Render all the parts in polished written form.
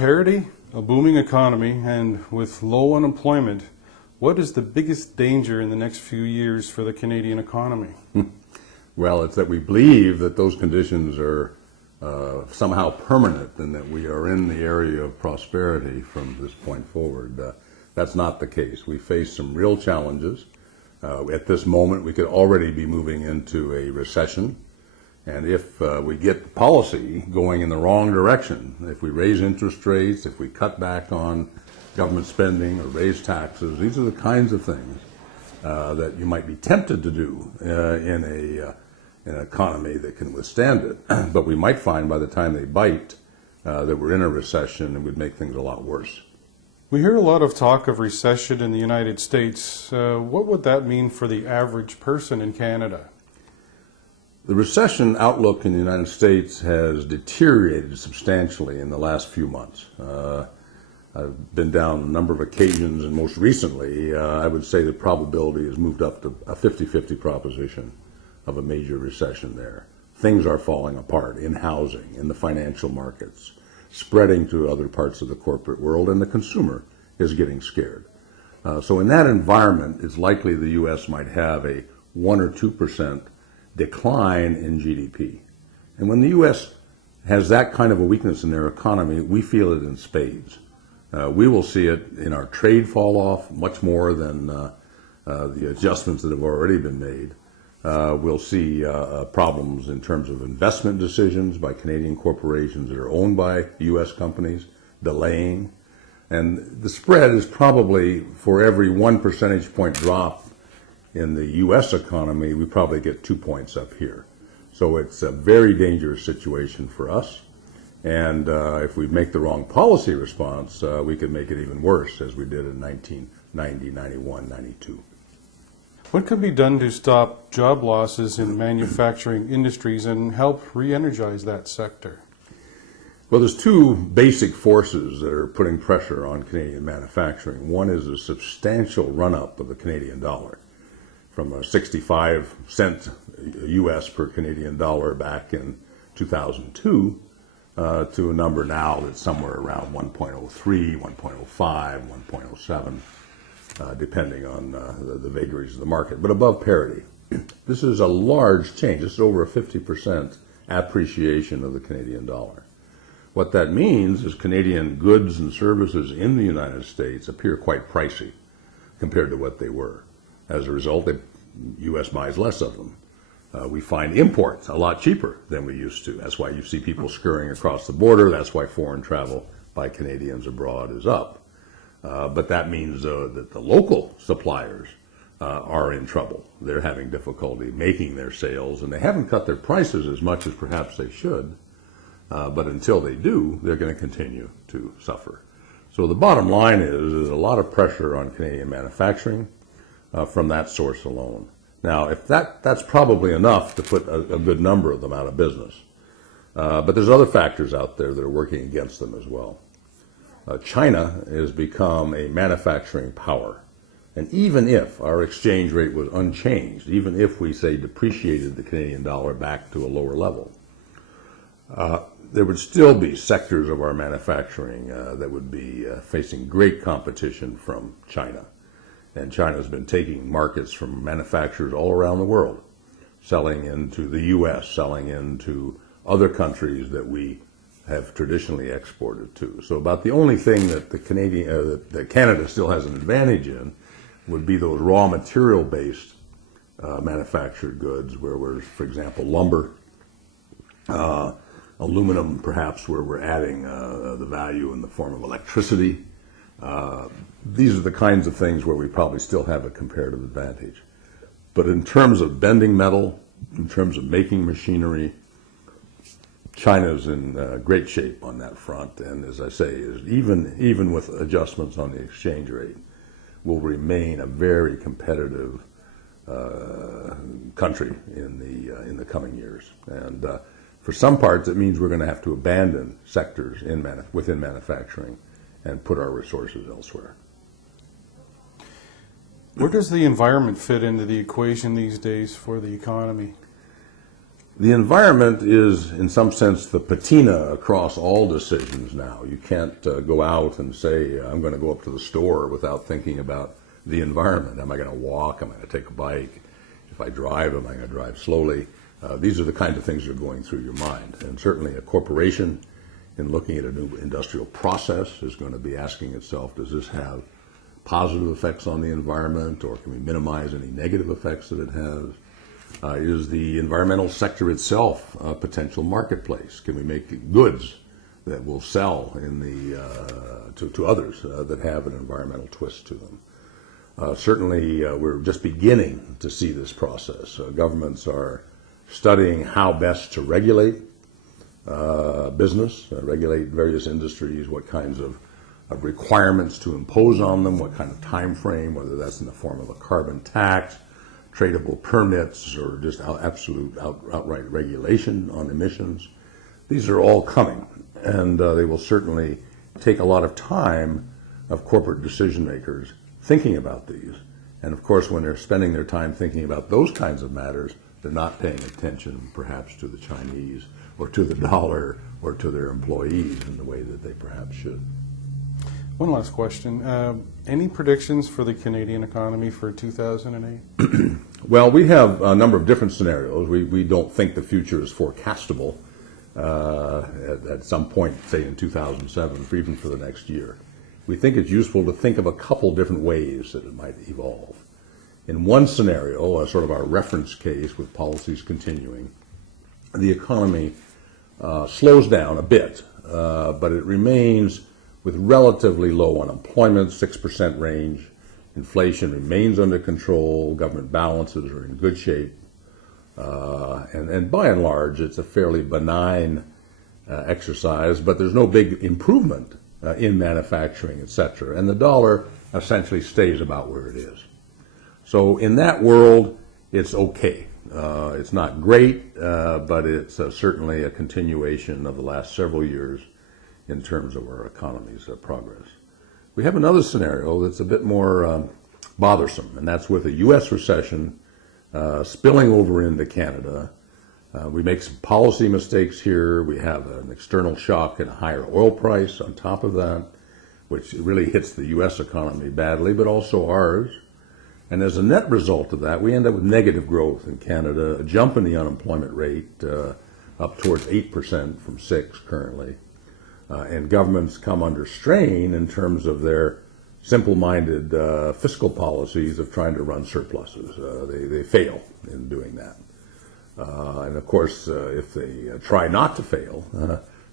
parity, a booming economy, and with low unemployment, what is the biggest danger in the next few years for the Canadian economy? Well, it's that we believe that those conditions are somehow permanent and that we are in the area of prosperity from this point forward. That's not the case. We face some real challenges. At this moment, we could already be moving into a recession. And if we get policy going in the wrong direction, if we raise interest rates, if we cut back on government spending or raise taxes, these are the kinds of things that you might be tempted to do in an economy that can withstand it. But we might find by the time they bite that we're in a recession and would make things a lot worse. We hear a lot of talk of recession in the United States. What would that mean for the average person in Canada? The recession outlook in the United States has deteriorated substantially in the last few months. I've been down a number of occasions, and most recently, I would say the probability has moved up to a 50-50 proposition of a major recession there. Things are falling apart in housing, in the financial markets, spreading to other parts of the corporate world, and the consumer is getting scared. So in that environment, it's likely the U.S. might have a 1 or 2% decline in GDP. And when the U.S. has that kind of a weakness in their economy, we feel it in spades. We will see it in our trade fall off much more than the adjustments that have already been made. We'll see problems in terms of investment decisions by Canadian corporations that are owned by U.S. companies, delaying. And the spread is probably, for every 1 percentage point drop in the U.S. economy, we probably get 2 points up here. So it's a very dangerous situation for us. And if we make the wrong policy response, we could make it even worse, as we did in 1990, 91, 92. What could be done to stop job losses in manufacturing industries and help re-energize that sector? Well, there's two basic forces that are putting pressure on Canadian manufacturing. One is a substantial run-up of the Canadian dollar, from a 65 cent U.S. per Canadian dollar back in 2002 to a number now that's somewhere around 1.03, 1.05, 1.07, depending on the vagaries of the market, but above parity. This is a large change. This is over a 50% appreciation of the Canadian dollar. What that means is Canadian goods and services in the United States appear quite pricey compared to what they were. As a result, the U.S. buys less of them. We find imports a lot cheaper than we used to. That's why you see people scurrying across the border. That's why foreign travel by Canadians abroad is up. But that means that the local suppliers are in trouble. They're having difficulty making their sales, and they haven't cut their prices as much as perhaps they should. But until they do, they're going to continue to suffer. So the bottom line is there's a lot of pressure on Canadian manufacturing from that source alone. Now, if that's probably enough to put a good number of them out of business. But there's other factors out there that are working against them as well. China has become a manufacturing power. And even if our exchange rate was unchanged, even if we, say, depreciated the Canadian dollar back to a lower level, there would still be sectors of our manufacturing that would be facing great competition from China. And China's been taking markets from manufacturers all around the world, selling into the U.S., selling into other countries that we have traditionally exported to. So about the only thing that that Canada still has an advantage in would be those raw material-based manufactured goods, where we're, for example, lumber, aluminum, perhaps, where we're adding the value in the form of electricity. These are the kinds of things where we probably still have a comparative advantage. But in terms of bending metal, in terms of making machinery, China's in great shape on that front. And as I say, even with adjustments on the exchange rate, will remain a very competitive country in the coming years. And for some parts, it means we're going to have to abandon sectors within manufacturing and put our resources elsewhere. Where does the environment fit into the equation these days for the economy? The environment is, in some sense, the patina across all decisions now. You can't go out and say, I'm going to go up to the store without thinking about the environment. Am I going to walk? Am I going to take a bike? If I drive, am I going to drive slowly? These are the kinds of things that are going through your mind. And certainly a corporation, in looking at a new industrial process, is going to be asking itself, does this have positive effects on the environment, or can we minimize any negative effects that it has? Is the environmental sector itself a potential marketplace? Can we make goods that will sell in to others that have an environmental twist to them? Certainly, we're just beginning to see this process. Governments are studying how best to regulate business, regulate various industries, what kinds of requirements to impose on them, what kind of time frame, whether that's in the form of a carbon tax, tradable permits, or just outright regulation on emissions. These are all coming, and they will certainly take a lot of time of corporate decision makers thinking about these. And of course, when they're spending their time thinking about those kinds of matters, they're not paying attention perhaps to the Chinese or to the dollar or to their employees in the way that they perhaps should. One last question. Any predictions for the Canadian economy for 2008? Well, we have a number of different scenarios. We don't think the future is forecastable at some point, say in 2007, or even for the next year. We think it's useful to think of a couple different ways that it might evolve. In one scenario, sort of our reference case with policies continuing, the economy slows down a bit, but it remains with relatively low unemployment, 6% range. Inflation remains under control. Government balances are in good shape. And by and large, it's a fairly benign exercise, but there's no big improvement in manufacturing, et cetera. And the dollar essentially stays about where it is. So in that world, it's okay. It's not great, but it's certainly a continuation of the last several years in terms of our economy's progress. We have another scenario that's a bit more bothersome, and that's with a U.S. recession spilling over into Canada. We make some policy mistakes here. We have an external shock and a higher oil price on top of that, which really hits the U.S. economy badly, but also ours. And as a net result of that, we end up with negative growth in Canada, a jump in the unemployment rate up towards 8% from 6% currently. And governments come under strain in terms of their simple-minded fiscal policies of trying to run surpluses. They fail in doing that. And of course, if they try not to fail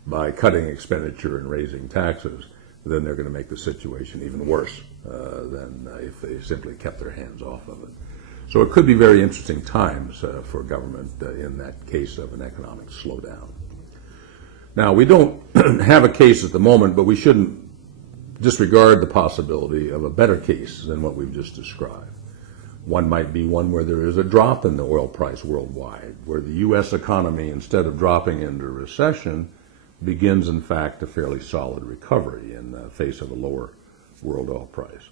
by cutting expenditure and raising taxes, then they're going to make the situation even worse than if they simply kept their hands off of it. So it could be very interesting times for government in that case of an economic slowdown. Now, we don't have a case at the moment, but we shouldn't disregard the possibility of a better case than what we've just described. One might be one where there is a drop in the oil price worldwide, where the U.S. economy, instead of dropping into recession, begins, in fact, a fairly solid recovery in the face of a lower world oil price.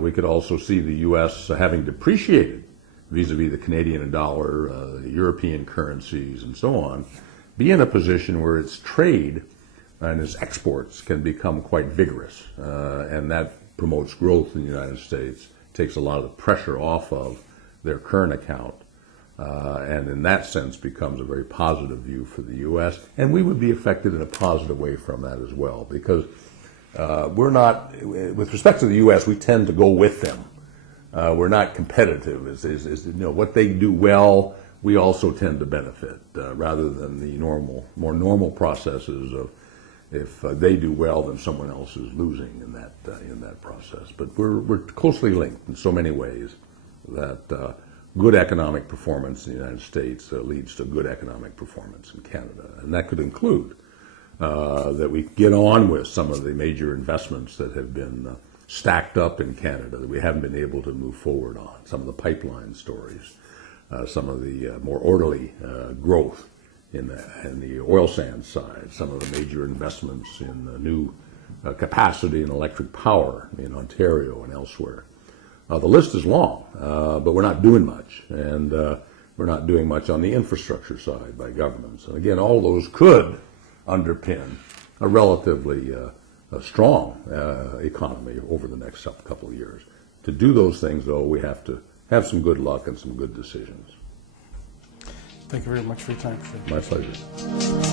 We could also see the U.S. having depreciated vis-a-vis the Canadian dollar, the European currencies, and so on, be in a position where its trade and its exports can become quite vigorous, and that promotes growth in the United States, takes a lot of the pressure off of their current account, and in that sense becomes a very positive view for the U.S., and we would be affected in a positive way from that as well, because we're not, with respect to the U.S., we tend to go with them. We're not competitive. What they do well, we also tend to benefit, rather than the more normal processes of if they do well, then someone else is losing in that process. But we're closely linked in so many ways that good economic performance in the United States leads to good economic performance in Canada, and that could include that we get on with some of the major investments that have been stacked up in Canada that we haven't been able to move forward on. Some of the pipeline stories. Some of the more orderly growth in the oil sands side, some of the major investments in new capacity in electric power in Ontario and elsewhere. The list is long, but we're not doing much. And We're not doing much on the infrastructure side by governments. And again, all those could underpin a relatively strong economy over the next couple of years. To do those things, though, we have to have some good luck and some good decisions. Thank you very much for your time. My pleasure.